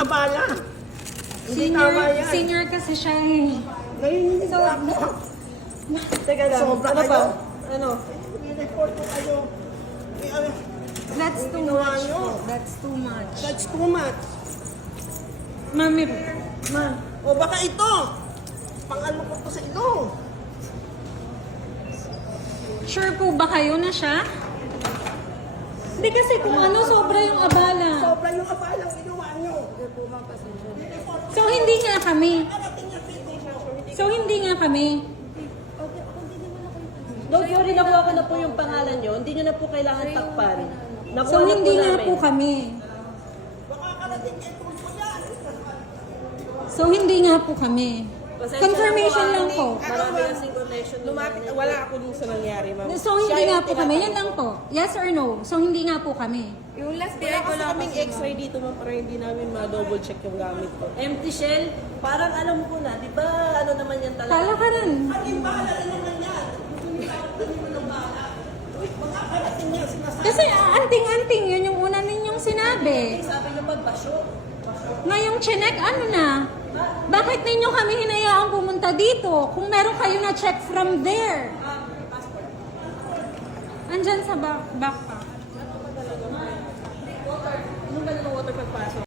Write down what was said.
Abala. Hindi tama yan. Senior kasi siya eh. Ngayon hindi So, mo. Teka lang, Sobra ano kayo. ba? Ano? I-report ko kayo. that's too Ginawa much nyo. po. That's too much. That's too much. Mami, Ma, O baka ito. Pang-ano ko to sa ilong. sure po ba kayo na siya? Hindi kasi kung ano, sobra yung abala. Sobra yung abalang ginawa nyo. So, hindi nga kami. So, hindi nga kami. don't worry, nakuha ko na po yung pangalan nyo. Hindi nyo na po kailangan takpan. Nakuha So, na hindi nga namin. po kami. Baka karating kayo po yan. So, hindi nga po kami. Pasensya Confirmation na lang po, po. Marami kasing connection. Lumapit, wala ako dun sa nangyari, ma'am. So, hindi nga po kami. Yan lang po. Yes or no? So, hindi nga po kami. Yung last Wala beer ko kasi lang kaming x-ray dito, ma'am, para hindi namin ma-double check yung gamit ko. Empty shell, parang alam ko na, di ba ano naman yan talaga? Kala ka rin. Kasi anting-anting yun yung una ninyong sinabi. Sabi nyo pagbasyo. Ngayong chinek, ano na? Bakit ninyo kami hinayaang pumunta dito? Kung meron kayo na check from there. Andyan sa backpack. Anong ba ng water pagpasok?